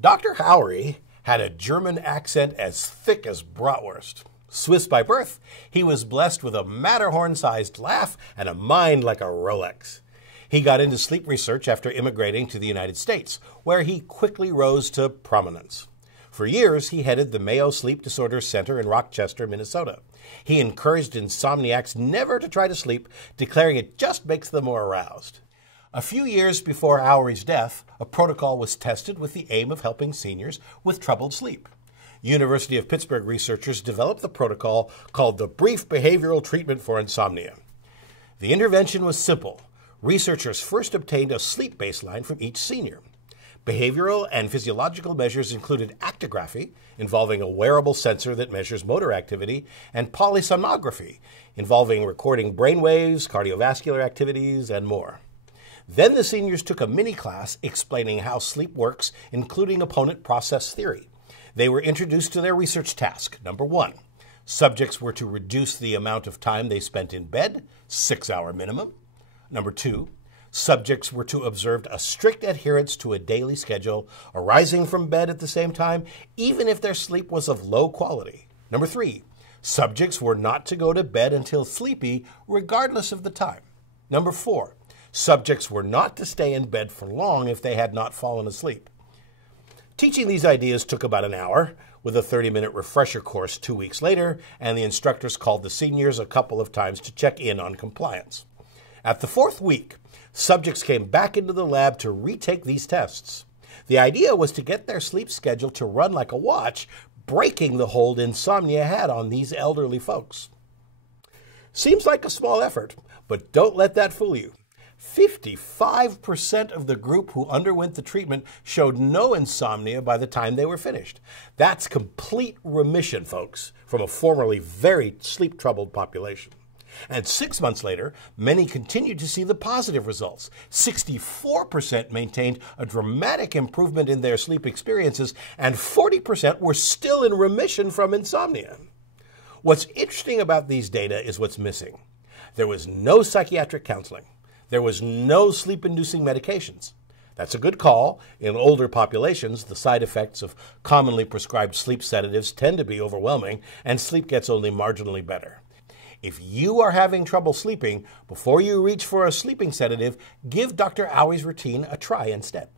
Dr. Howery had a German accent as thick as bratwurst. Swiss by birth, he was blessed with a Matterhorn-sized laugh and a mind like a Rolex. He got into sleep research after immigrating to the United States, where he quickly rose to prominence. For years, he headed the Mayo Sleep Disorders Center in Rochester, Minnesota. He encouraged insomniacs never to try to sleep, declaring it just makes them more aroused. A few years before Howery's death, a protocol was tested with the aim of helping seniors with troubled sleep. University of Pittsburgh researchers developed the protocol called the Brief Behavioral Treatment for Insomnia. The intervention was simple. Researchers first obtained a sleep baseline from each senior. Behavioral and physiological measures included actigraphy, involving a wearable sensor that measures motor activity, and polysomnography, involving recording brain waves, cardiovascular activities, and more. Then the seniors took a mini-class explaining how sleep works, including opponent process theory. They were introduced to their research task. Number 1, subjects were to reduce the amount of time they spent in bed, 6-hour minimum. Number 2, subjects were to observe a strict adherence to a daily schedule, arising from bed at the same time, even if their sleep was of low quality. Number 3, subjects were not to go to bed until sleepy, regardless of the time. Number 4, subjects were not to stay in bed for long if they had not fallen asleep. Teaching these ideas took about an hour, with a 30-minute refresher course 2 weeks later, and the instructors called the seniors a couple of times to check in on compliance. At the 4th week, subjects came back into the lab to retake these tests. The idea was to get their sleep schedule to run like a watch, breaking the hold insomnia had on these elderly folks. Seems like a small effort, but don't let that fool you. 55% of the group who underwent the treatment showed no insomnia by the time they were finished. That's complete remission, folks, from a formerly very sleep-troubled population. And 6 months later, many continued to see the positive results. 64% maintained a dramatic improvement in their sleep experiences, and 40% were still in remission from insomnia. What's interesting about these data is what's missing. There was no psychiatric counseling. There was no sleep-inducing medications. That's a good call. In older populations, the side effects of commonly prescribed sleep sedatives tend to be overwhelming, and sleep gets only marginally better. If you are having trouble sleeping, before you reach for a sleeping sedative, give Dr. Howery's routine a try instead.